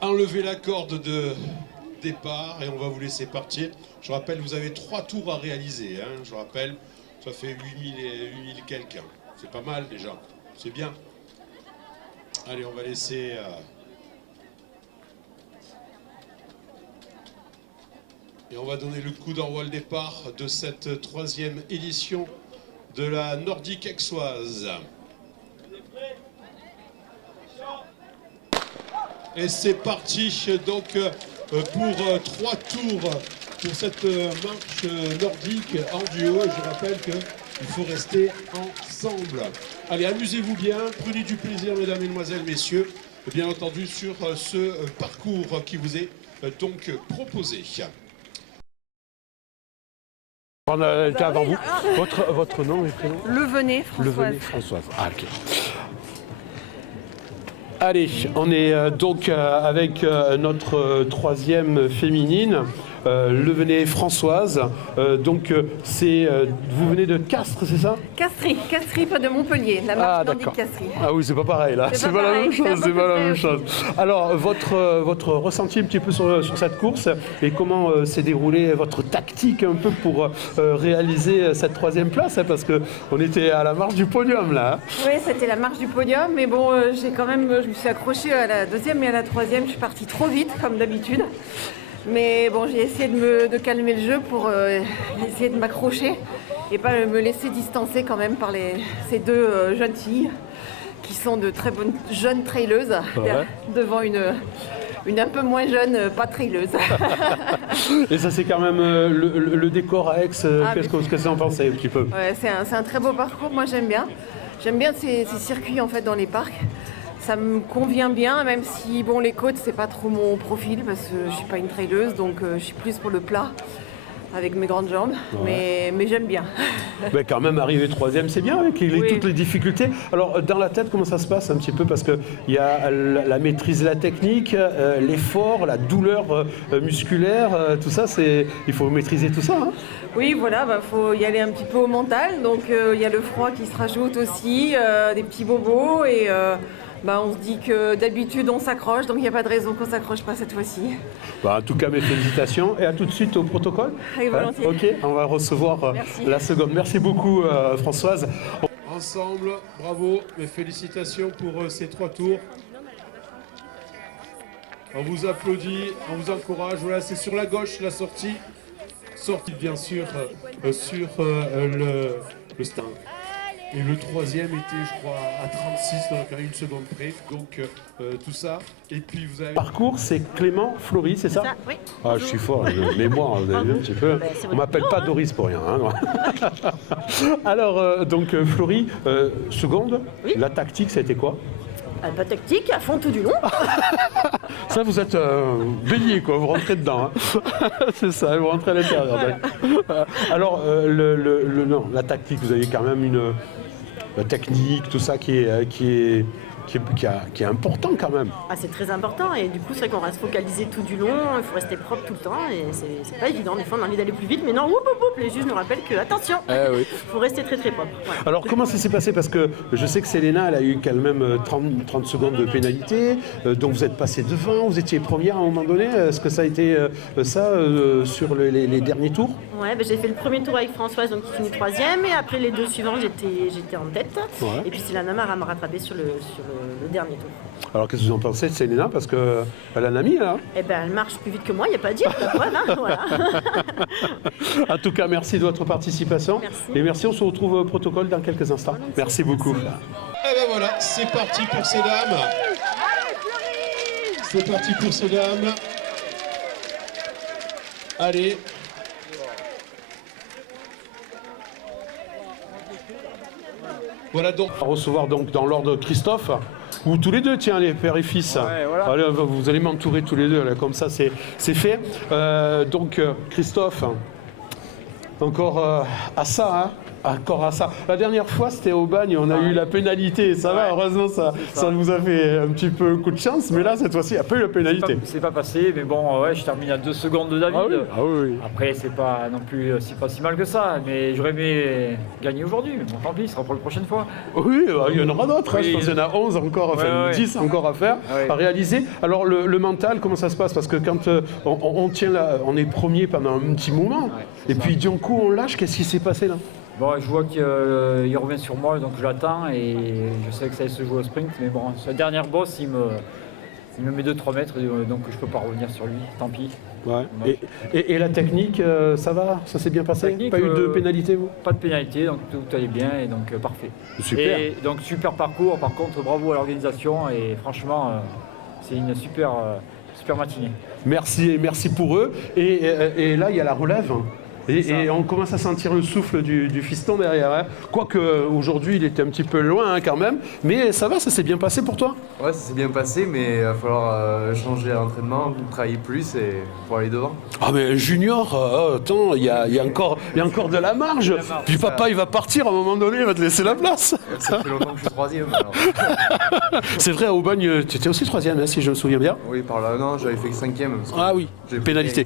Enlevez la corde de départ et on va vous laisser partir. Je rappelle, vous avez 3 tours à réaliser. Hein. Je rappelle, ça fait 8000 quelques. C'est pas mal déjà. C'est bien. Allez, on va laisser... Et on va donner le coup d'envoi, le départ de cette 3e édition de la Nordique Aixoise. Et c'est parti donc pour 3 tours pour cette marche nordique en duo. Et je rappelle qu'il faut rester ensemble. Allez, amusez-vous bien, prenez du plaisir, mesdames, mesdemoiselles, messieurs, bien entendu sur ce parcours qui vous est donc proposé. On a été avant vous. Votre nom et prénom? Levenez, Françoise. Levenez, Françoise. Ah, ok. Allez, on est donc avec notre 3e féminine, Levenez Françoise. Donc vous venez de Castres, c'est ça? Castries, pas de Montpellier, la marche nordique Castries. Ah oui, c'est pas pareil là, c'est pas la même chose, c'est pas la même chose. Alors, votre ressenti un petit peu sur cette course et comment s'est déroulée votre tactique un peu pour réaliser cette 3e place, hein, parce qu'on était à la marche du podium là. Hein. Oui, c'était la marche du podium, mais bon, je me suis accrochée à la 2e et à la 3e, je suis partie trop vite comme d'habitude. Mais bon, j'ai essayé de calmer le jeu pour essayer de m'accrocher et pas me laisser distancer quand même par ces 2 jeunes filles qui sont de très bonnes jeunes traileuses devant une un peu moins jeune, pas traileuse. Et ça c'est quand même le décor à Aix, qu'est-ce que vous en pensez un petit peu? Ouais, c'est un très beau parcours, moi j'aime bien. J'aime bien ces circuits en fait dans les parcs. Ça me convient bien, même si bon, les côtes, c'est pas trop mon profil parce que je suis pas une traileuse, donc je suis plus pour le plat avec mes grandes jambes, mais j'aime bien. Mais quand même, arriver 3e, c'est bien avec toutes les difficultés. Alors, dans la tête, comment ça se passe un petit peu? Parce qu'il y a la maîtrise de la technique, l'effort, la douleur musculaire, tout ça, il faut maîtriser tout ça. Hein. Oui, voilà, faut y aller un petit peu au mental. Donc, il y a le froid qui se rajoute aussi, des petits bobos et... on se dit que d'habitude on s'accroche, donc il n'y a pas de raison qu'on ne s'accroche pas cette fois-ci. En tout cas, mes félicitations et à tout de suite au protocole. Avec volontiers. Ok, on va recevoir la seconde. Merci beaucoup Françoise. Ensemble, bravo, mes félicitations pour ces 3 tours. On vous applaudit, on vous encourage. Voilà, c'est sur la gauche la sortie. Sortie bien sûr sur le stand. Et le 3e était, je crois, à 36, donc à 1 seconde près. Donc, tout ça. Et puis, vous avez... Parcours, c'est Clément Flory, c'est ça? Oui. Ah, je suis fort, mémoire, vous avez vu un petit peu. On ne m'appelle pas Doris pour rien. Hein. Alors, donc, Flory, seconde, la tactique, ça a été quoi? Pas tactique, à fond tout du long. Ça, vous êtes bélier, quoi, vous rentrez dedans. Hein. C'est ça, vous rentrez à l'intérieur. Voilà. Alors, non, la tactique, vous avez quand même une technique, tout ça qui est important quand même. Ah, c'est très important et du coup c'est vrai qu'on reste focalisé tout du long, il faut rester propre tout le temps et c'est pas évident, des fois on a envie d'aller plus vite mais non, les juges nous rappellent que attention, il faut rester très propre. Voilà. Alors comment ça s'est passé? Parce que je sais que Selena elle a eu quand même 30 secondes de pénalité, donc vous êtes passé devant, vous étiez première à un moment donné, est-ce que ça a été sur les derniers tours? Ouais, j'ai fait le premier tour avec Françoise, donc qui finit 3e et après les 2 suivants j'étais en tête et puis c'est la Namar à me rattraper sur le dernier tour. Alors qu'est-ce que vous en pensez de Selena? Parce qu'elle a un ami là. Eh ben, elle marche plus vite que moi, il n'y a pas à dire. Voilà. En tout cas, merci de votre participation. Merci. Et merci, on se retrouve au protocole dans quelques instants. Merci beaucoup. Et ben voilà, c'est parti pour ces dames. C'est parti pour ces dames. Allez. Voilà donc. On va recevoir donc dans l'ordre Christophe, ou tous les deux, tiens, les pères et fils. Ouais, voilà. Allez, vous allez m'entourer tous les deux, là, comme ça c'est fait. Donc Christophe, encore à ça, hein. accord à ça. La dernière fois, c'était au bagne, on a eu la pénalité. Ça va, heureusement, ça vous a fait un petit peu coup de chance. Mais là, cette fois-ci, il n'y a pas eu la pénalité. C'est pas passé, mais bon, ouais, je termine à 2 secondes de David. Oui. Après, c'est pas non plus pas si mal que ça. Mais j'aurais aimé gagner aujourd'hui. Mais bon, tant pis, ce sera pour la prochaine fois. Oui, il y en aura d'autres. Je pense qu'il y en a 11 encore, 10 encore à faire, à réaliser. Alors, le mental, comment ça se passe? Parce que quand on tient là, on est premier pendant un petit moment. Et puis, d'un coup, on lâche. Qu'est-ce qui s'est passé là? Bon, je vois qu'il revient sur moi, donc je l'attends et je sais que ça va se jouer au sprint. Mais bon, sa dernière bosse, il me met 2-3 mètres, donc je peux pas revenir sur lui, tant pis. Ouais. Et la technique, ça va? Ça s'est bien passé? Pas eu de pénalité, vous? Pas de pénalité, donc tout allait bien et donc parfait. Super. Et donc super parcours, par contre bravo à l'organisation et franchement c'est une super matinée. Merci pour eux. Et là, il y a la relève. Et on commence à sentir le souffle du fiston derrière. Hein. Quoique aujourd'hui, il était un petit peu loin quand même. Mais ça va, ça s'est bien passé pour toi? Ouais, ça s'est bien passé, mais il va falloir changer l'entraînement, travailler plus et pour aller devant. Ah mais Junior, attends, il y a encore de la marge. Puis papa, il va partir à un moment donné, il va te laisser la place. Ça fait longtemps que je suis troisième. Alors. C'est vrai, à Aubagne, tu étais aussi troisième, hein, si je me souviens bien. Oui, par là, non, j'avais fait cinquième. Ah oui, pénalité.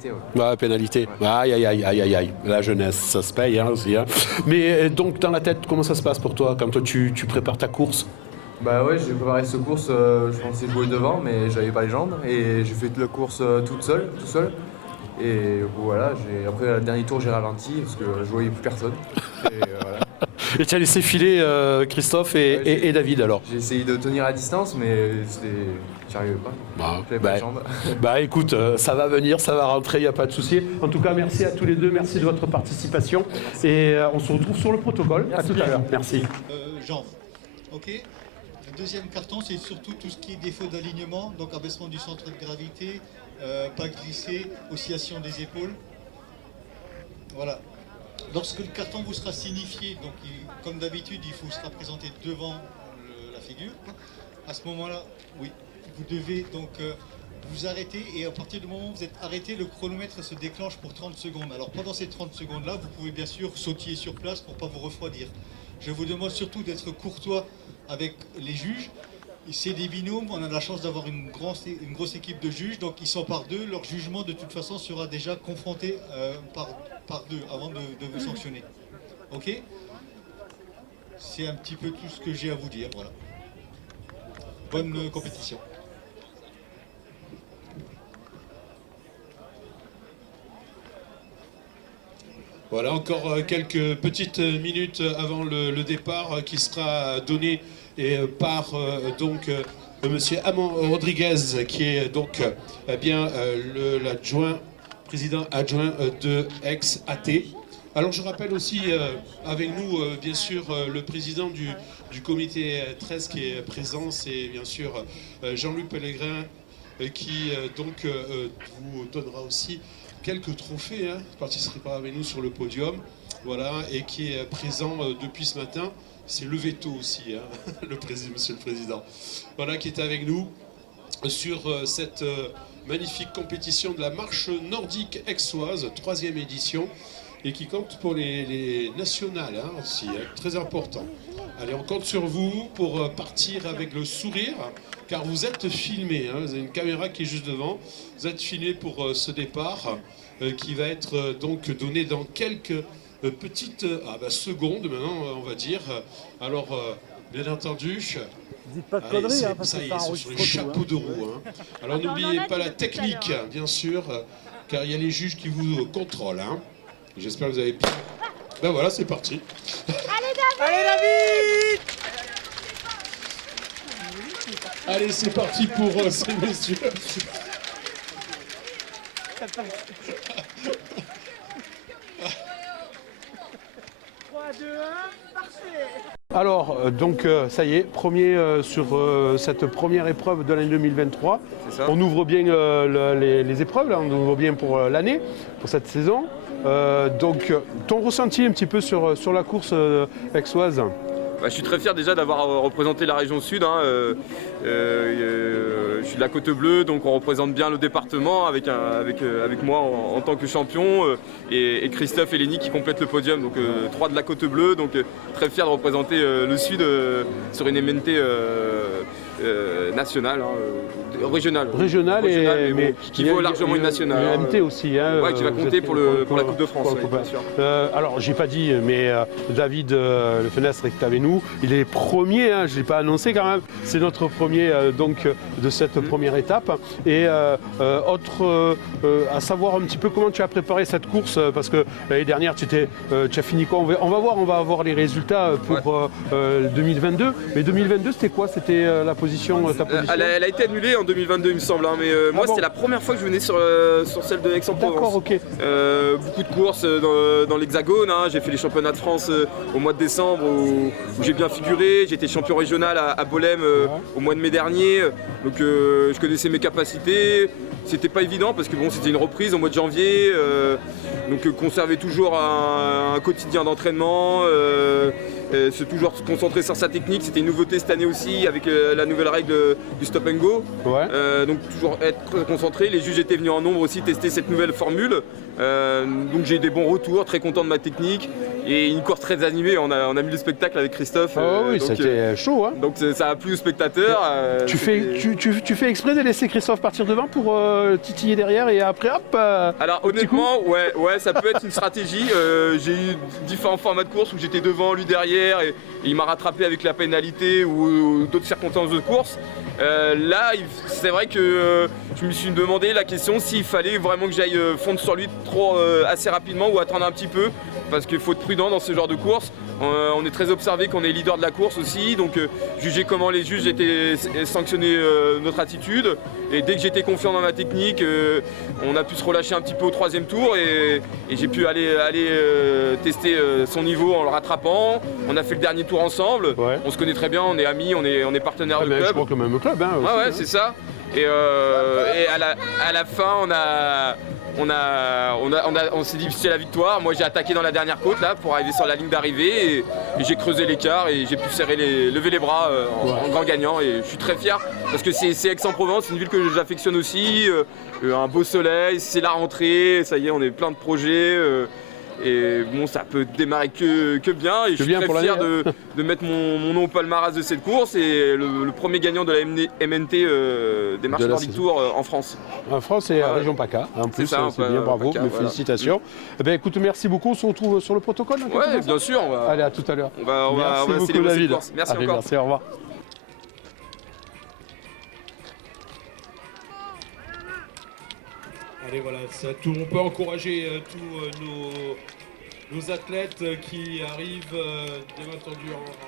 Pénalité. Ouais. Aïe. La jeunesse, ça se paye aussi. Hein. Mais donc, dans la tête, comment ça se passe pour toi quand tu prépares ta course? Bah ouais, j'ai préparé cette course, je pensais jouer devant, mais j'avais pas les jambes. Et j'ai fait la course tout seul. Et voilà, après le dernier tour, j'ai ralenti parce que je voyais plus personne. Et voilà. Et tu as laissé filer Christophe et David alors? J'ai essayé de tenir à distance, mais j'y arrivais pas. J'avais pas les jambes. Bah écoute, ça va venir, ça va rentrer, il n'y a pas de souci. En tout cas, merci à tous les deux, merci de votre participation. Et on se retrouve sur le protocole. À tout à l'heure. Merci. Jambes. Ok. Le deuxième carton, c'est surtout tout ce qui est défaut d'alignement, donc abaissement du centre de gravité, pas glissé, oscillation des épaules. Voilà. Lorsque le carton vous sera signifié, donc comme d'habitude, il vous sera présenté devant la figure. À ce moment-là, oui, vous devez donc vous arrêter et à partir du moment où vous êtes arrêté, le chronomètre se déclenche pour 30 secondes. Alors pendant ces 30 secondes-là, vous pouvez bien sûr sautiller sur place pour ne pas vous refroidir. Je vous demande surtout d'être courtois avec les juges. C'est des binômes, on a la chance d'avoir une grosse équipe de juges, donc ils sont par deux. Leur jugement de toute façon sera déjà confronté par deux avant de vous sanctionner. Ok? C'est un petit peu tout ce que j'ai à vous dire. Voilà. Bonne compétition. Voilà, encore quelques petites minutes avant le départ qui sera donné par donc monsieur Amand Rodriguez, qui est donc l'adjoint, président adjoint de ex-AT. Alors je rappelle aussi avec nous bien sûr le président du comité 13 qui est présent, c'est bien sûr Jean-Luc Pellegrin qui donc vous donnera aussi quelques trophées, hein, participera avec nous sur le podium, voilà, et qui est présent depuis ce matin. C'est levé tôt aussi, hein, monsieur le président. Voilà, qui est avec nous sur cette magnifique compétition de la marche nordique aixoise, 3e édition, et qui compte pour les nationales hein, aussi, hein, très important. Allez, on compte sur vous pour partir avec le sourire, car vous êtes filmé, hein, vous avez une caméra qui est juste devant, vous êtes filmé pour ce départ qui va être donc donné dans quelques petites secondes maintenant, on va dire. Alors, bien entendu, dites pas de conneries, hein, parce ça que y ça est, ce sont les chapeaux de roue. Hein. Alors n'oubliez pas la technique, bien sûr, car il y a les juges qui vous contrôlent. Hein. J'espère que vous avez bien... Ben voilà, c'est parti. Allez David! Allez, c'est parti pour ces messieurs. Alors, donc, ça y est, premier sur cette première épreuve de l'année 2023. On ouvre bien les épreuves, là, on ouvre bien pour l'année, pour cette saison. Donc, ton ressenti un petit peu sur la course aixoise? Je suis très fier déjà d'avoir représenté la région sud. Je suis de la Côte Bleue, donc on représente bien le département avec moi en tant que champion et Christophe et Lénie qui complètent le podium, donc 3 de la Côte Bleue, donc très fier de représenter le sud sur une MNT nationale, régionale. Régionale, mais qui vaut largement une nationale. Une MT aussi. Ouais, qui va compter pour la Coupe de France. Bien sûr. Alors, j'ai pas dit, mais David Le Fenestre est avec nous. Il est premier, je ne l'ai pas annoncé quand même. C'est notre premier donc, de cette première étape. Et à savoir un petit peu comment tu as préparé cette course, parce que l'année dernière, tu as fini quoi? On va avoir les résultats pour 2022. Mais 2022, c'était quoi? C'était ta position elle a été annulée en 2022, il me semble. Mais moi, c'était la première fois que je venais sur celle de Aix-en-Provence. D'accord, ok. Beaucoup de courses dans l'Hexagone. J'ai fait les championnats de France au mois de décembre où j'ai bien figuré. J'ai été champion régional à Bolem au mois de mai dernier. Donc je connaissais mes capacités. C'était pas évident parce que bon, c'était une reprise au mois de janvier. Donc conserver toujours un quotidien d'entraînement. Se toujours se concentrer sur sa technique, c'était une nouveauté cette année aussi avec la nouvelle règle du stop and go. Donc toujours être concentré. Les juges étaient venus en nombre aussi tester cette nouvelle formule. Donc j'ai eu des bons retours, très content de ma technique et une course très animée. On a mis le spectacle avec Christophe. Oui, c'était chaud. Donc ça a plu aux spectateurs. Tu fais exprès de laisser Christophe partir devant pour titiller derrière et après hop. Alors honnêtement, ouais, ça peut être une stratégie. J'ai eu différents formats de course où j'étais devant, lui derrière. Et il m'a rattrapé avec la pénalité ou d'autres circonstances de course. Là, c'est vrai que je me suis demandé la question s'il fallait vraiment que j'aille fondre sur lui assez rapidement ou attendre un petit peu, parce qu'il faut être prudent dans ce genre de course. On est très observé qu'on est leader de la course aussi, donc juger comment les juges étaient sanctionnés notre attitude. Et dès que j'étais confiant dans ma technique, on a pu se relâcher un petit peu au 3e tour et j'ai pu aller tester son niveau en le rattrapant. On a fait le dernier tour ensemble. On se connaît très bien, on est amis, on est partenaires de club. Je crois que le même club. Ouais, c'est ça. Et à la fin, on s'est dit c'est la victoire. Moi j'ai attaqué dans la dernière côte là pour arriver sur la ligne d'arrivée et j'ai creusé l'écart et j'ai pu lever les bras en grand gagnant et je suis très fier parce que c'est Aix-en-Provence, c'est une ville que j'affectionne aussi. Un beau soleil, c'est la rentrée, ça y est, on est plein de projets. Et bon, ça peut démarrer que bien et je suis très fier de mettre mon nom au palmarès de cette course et le premier gagnant de la MNT des marches Nordic Tour en France. En France et à Région PACA. En plus, c'est bien, bravo, PACA, félicitations. Eh bien, écoute, merci beaucoup. On se retrouve sur le protocole. Oui, bien sûr. Allez, à tout à l'heure. On va célébrer cette course. Merci encore. Merci, au revoir. Allez, voilà, ça, on peut encourager tous nos athlètes qui arrivent, bien entendu,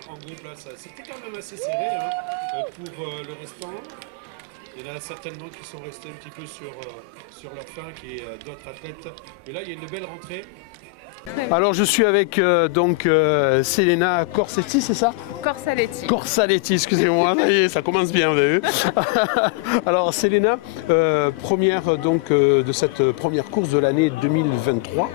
en groupe. Là, c'était quand même assez serré pour le restant. Il y en a certainement qui sont restés un petit peu sur leur fin, qui d'autres athlètes. Mais là, il y a une belle rentrée. Alors je suis avec Selena Corsetti, c'est ça? Corsaletti. Corsaletti, excusez-moi, ça commence bien, vous avez vu. Alors Selena, première donc de cette première course de l'année 2023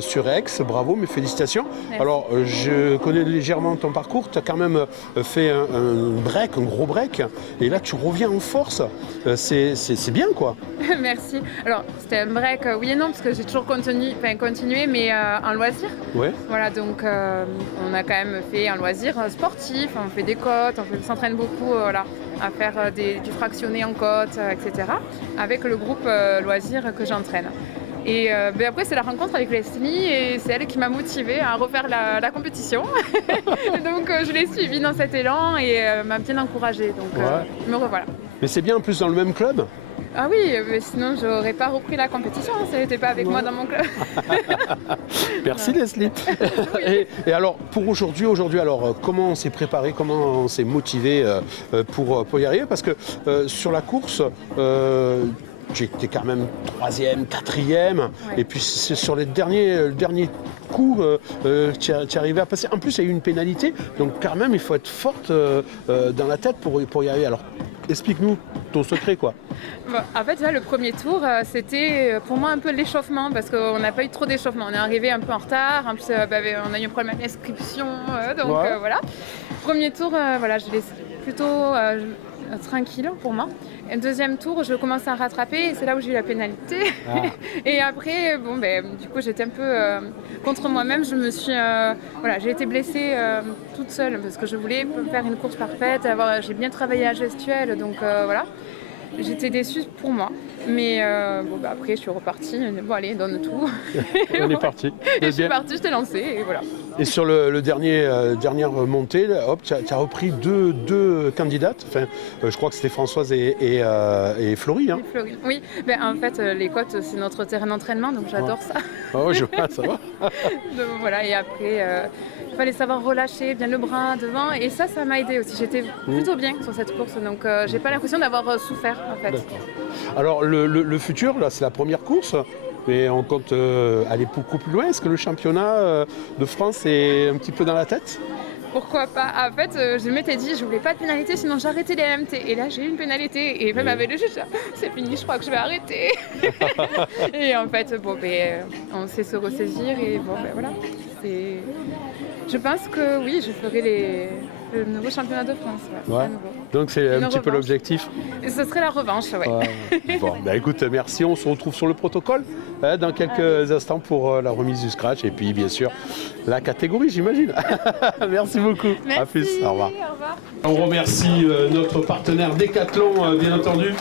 sur Aix, bravo, mes félicitations. Merci. Alors je connais légèrement ton parcours, tu as quand même fait un gros break, et là tu reviens en force, c'est bien quoi. Merci. Alors c'était un break, oui et non, parce que j'ai toujours continué, mais en loisir. Ouais. Voilà, donc on a quand même fait un loisir sportif, on fait des côtes, on s'entraîne beaucoup à faire du fractionné en côte, etc. avec le groupe loisir que j'entraîne. Et après c'est la rencontre avec Leslie et c'est elle qui m'a motivée à refaire la compétition. Donc je l'ai suivie dans cet élan et m'a bien encouragée, donc me revoilà. Mais c'est bien en plus dans le même club. Ah oui, mais sinon j'aurais pas repris la compétition, ça n'était pas avec moi dans mon club. Merci Leslie. Et alors pour aujourd'hui, alors comment on s'est préparé, comment on s'est motivé pour y arriver? Parce que sur la course, j'étais quand même 3e, 4e, et puis c'est sur le dernier coup, tu es arrivé à passer. En plus, il y a eu une pénalité, donc quand même, il faut être forte dans la tête pour y arriver. Alors, explique-nous ton secret, quoi. Bon, en fait, là, le premier tour, c'était pour moi un peu l'échauffement parce qu'on n'a pas eu trop d'échauffement. On est arrivé un peu en retard. En plus, on a eu un problème avec l'inscription. Donc voilà. Premier tour, voilà, je l'ai plutôt tranquille pour moi. Et le deuxième tour, je commence à rattraper et c'est là où j'ai eu la pénalité. Et après, du coup, j'étais un peu contre moi-même. Je me suis, j'ai été blessée toute seule parce que je voulais faire une course parfaite. J'ai bien travaillé à gestuelle, donc voilà. J'étais déçue pour moi, mais après je suis repartie. Bon allez, donne tout. On est parti. Et je suis partie, je t'ai lancé et voilà. Et sur le dernière montée, hop, tu as repris deux candidates. Enfin, je crois que c'était Françoise et Florie. Hein. Florie. Oui, en fait les côtes c'est notre terrain d'entraînement, donc j'adore ça. Oh, je vois, ça va. Donc, voilà, et après il fallait savoir relâcher bien le bras devant et ça m'a aidé aussi. J'étais plutôt bien sur cette course, donc j'ai pas l'impression d'avoir souffert en fait. Alors le futur, là c'est la première course. Mais on compte aller beaucoup plus loin. Est-ce que le championnat de France est un petit peu dans la tête? Pourquoi pas? En fait, je m'étais dit, je voulais pas de pénalité, sinon j'arrêtais les MT. Et là, j'ai eu une pénalité. Et même avec le juge, c'est fini, je crois que je vais arrêter. Et en fait, on sait se ressaisir. Et voilà. Je pense que oui, je ferai le nouveau championnat de France. Ouais. Donc c'est un petit peu l'objectif. Ce serait la revanche, ouais. Bon, merci. On se retrouve sur le protocole dans quelques instants pour la remise du scratch et puis bien sûr la catégorie, j'imagine. Merci beaucoup. Merci. À plus. Au revoir. Au revoir. On remercie notre partenaire Décathlon, bien entendu,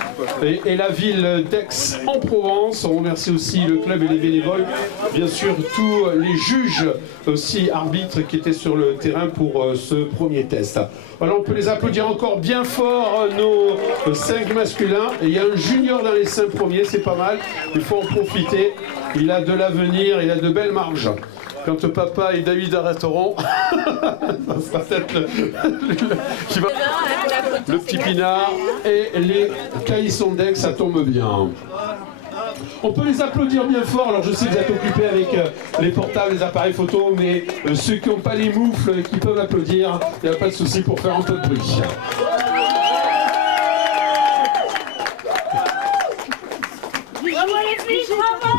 et la ville d'Aix-en-Provence. On remercie aussi le club et les bénévoles, bien sûr tous les juges aussi arbitres qui étaient sur le terrain pour ce premier test. Alors on peut les applaudir encore bien fort, nos 5 masculins. Et il y a un junior dans les 5 premiers, c'est pas mal. Il faut en profiter. Il a de l'avenir, il a de belles marges. Quand papa et David arrêteront, ça sera peut-être le petit pinard et les calissons d'Aix, ça tombe bien. On peut les applaudir bien fort. Alors je sais que vous êtes occupés avec les portables, les appareils photo, mais ceux qui n'ont pas les moufles, qui peuvent applaudir, il n'y a pas de souci pour faire un peu de bruit.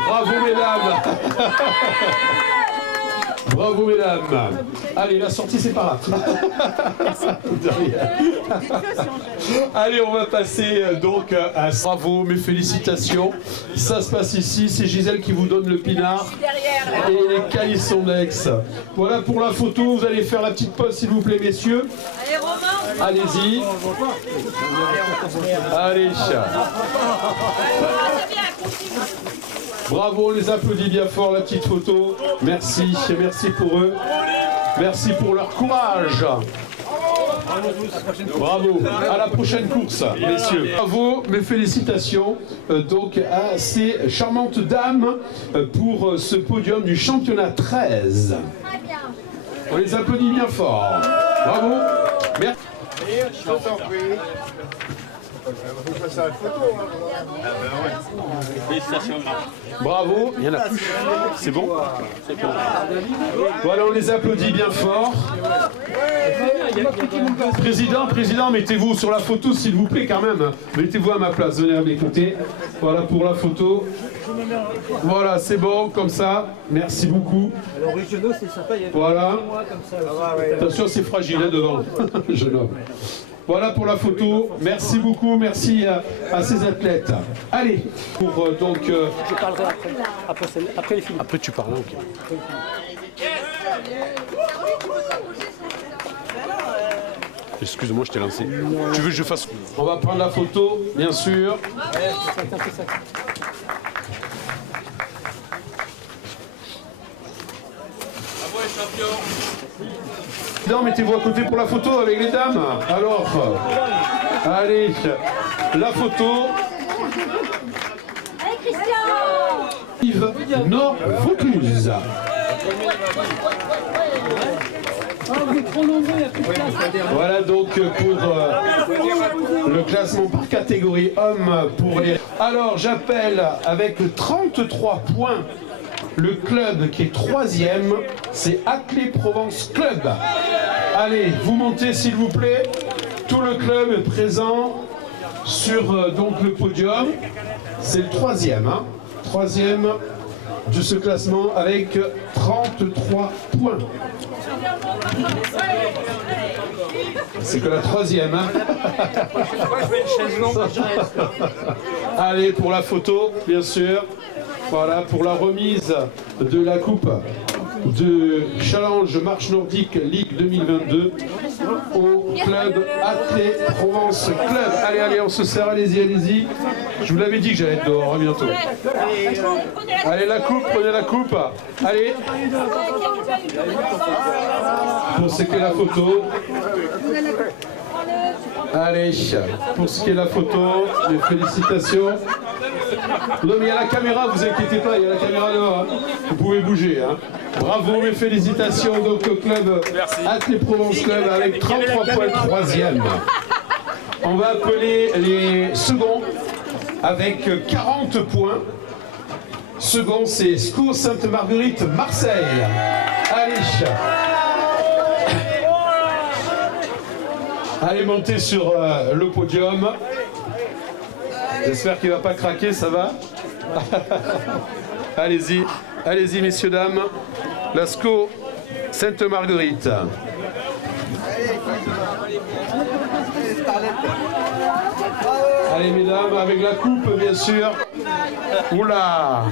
Bravo mesdames. Bravo mesdames. Allez, la sortie c'est par là. Allez, on va passer donc à bravo, mes félicitations. Ça se passe ici, c'est Gisèle qui vous donne le pinard et les calissons d'Aix. Voilà pour la photo, vous allez faire la petite pause s'il vous plaît messieurs. Allez Romain. Allez-y. Allez. Bravo, on les applaudit bien fort, la petite photo. Merci, et merci pour eux. Merci pour leur courage. Bravo, à la prochaine course, messieurs. Bravo, mes félicitations donc à ces charmantes dames pour ce podium du championnat 13. On les applaudit bien fort. Bravo. Merci. Bravo, il y en a plus. C'est bon? Voilà, on les applaudit bien fort. Président, mettez-vous sur la photo s'il vous plaît quand même. Mettez-vous à ma place, venez à mes côtés. Voilà pour la photo. Voilà, c'est bon, comme ça. Merci beaucoup. Alors régionaux, c'est sympa. Voilà. Attention, c'est fragile hein, devant, jeune homme. Voilà pour la photo. Merci beaucoup. Merci à ces athlètes. Allez, pour donc. Je parlerai après les films. Après tu parles, ok. Excuse-moi, je t'ai lancé. Tu veux que je fasse? On va prendre la photo, bien sûr. Non, mettez-vous à côté pour la photo avec les dames. Alors, allez, la photo. Allez Christian. Yves Nord-Vaucluse. Voilà donc pour le classement par catégorie homme pour les... Alors j'appelle avec 33 points le club qui est 3e, c'est Aclé Provence Club. Allez, vous montez s'il vous plaît. Tout le club est présent sur donc le podium. C'est le troisième, hein, troisième de ce classement avec 33 points. C'est que la troisième, hein. Allez, pour la photo, bien sûr. Voilà, pour la remise de la coupe de Challenge Marche Nordique Ligue 2022 au club Athlé Provence Club. Allez, allez, on se serre, allez-y, allez-y. Je vous l'avais dit que j'allais être dehors, hein, bientôt. Allez, la coupe, prenez la coupe. Allez. Pour ce qui est la photo. Allez, pour ce qui est la photo, les félicitations. Non mais il y a la caméra, vous inquiétez pas, il y a la caméra dehors. Hein. Vous pouvez bouger. Hein. Bravo, mes félicitations donc au club Athlé Provence Club avec 33 points, troisième. On va appeler les seconds avec 40 points. Second, c'est SCO Sainte-Marguerite Marseille. Allez. Allez, montez sur le podium. J'espère qu'il ne va pas craquer, ça va. Allez-y, allez-y, messieurs, dames. La SCO Sainte-Marguerite. Allez, mesdames, avec la coupe, bien sûr. Oula!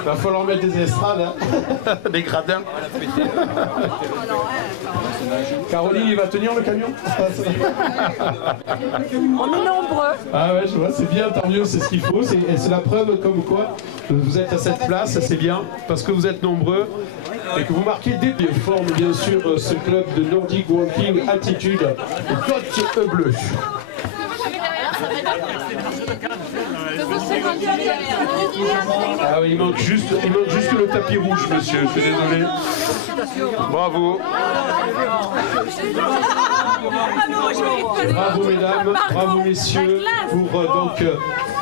Il va falloir mettre des estrades, hein. Des gradins. Caroline, il va tenir le camion? On est nombreux. Ah ouais, je vois, c'est bien, tant mieux, c'est ce qu'il faut. C'est la preuve comme quoi vous êtes à cette place, c'est bien, parce que vous êtes nombreux et que vous marquez des pieds. Forme bien sûr ce club de Nordic Walking Attitude Côte Bleue. Ah oui, il manque juste le tapis rouge, monsieur, je suis désolé. Bravo. Bravo mesdames, bravo messieurs pour donc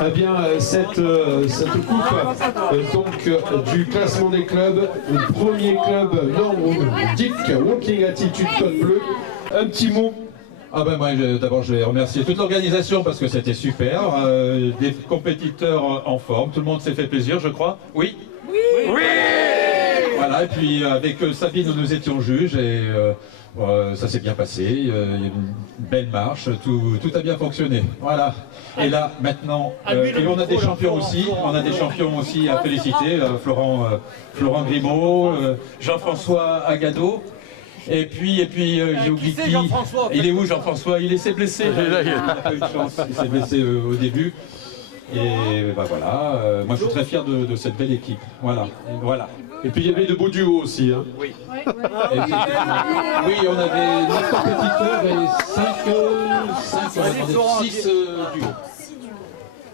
eh bien cette coupe donc du classement des clubs, le premier club Nordic Walking Attitude Côte Bleue. Un petit mot. Ah ben moi d'abord je vais remercier toute l'organisation parce que c'était super, des compétiteurs en forme, tout le monde s'est fait plaisir je crois. Oui. Oui. Oui. Voilà, et puis avec Sabine nous étions juges et ça s'est bien passé, il y a une belle marche, tout a bien fonctionné. Voilà. Et là maintenant, et on a des champions aussi, à féliciter, Florent Grimaud, Jean-François Agado. Et puis j'ai oublié qui. Il est où Jean-François? Il s'est blessé. Il n'a pas eu de chance. Il s'est blessé au début. Et bah voilà. Moi je suis très fier de cette belle équipe. Voilà. Et puis il y avait de beaux duos aussi. Hein. Oui. Oui, on avait 9 compétiteurs et 6 duos.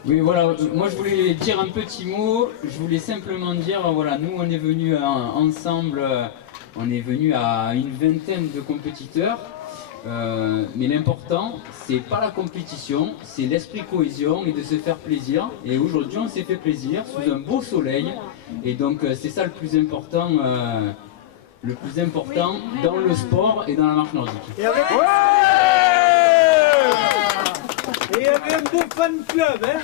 Oui, voilà, moi je voulais dire un petit mot. Je voulais simplement dire, voilà, nous on est venus ensemble. On est venu à une vingtaine de compétiteurs, mais l'important, c'est pas la compétition, c'est l'esprit cohésion et de se faire plaisir. Et aujourd'hui, on s'est fait plaisir sous un beau soleil, et donc c'est ça le plus important dans le sport et dans la marche nordique. Et il y avait un beau fan club, hein.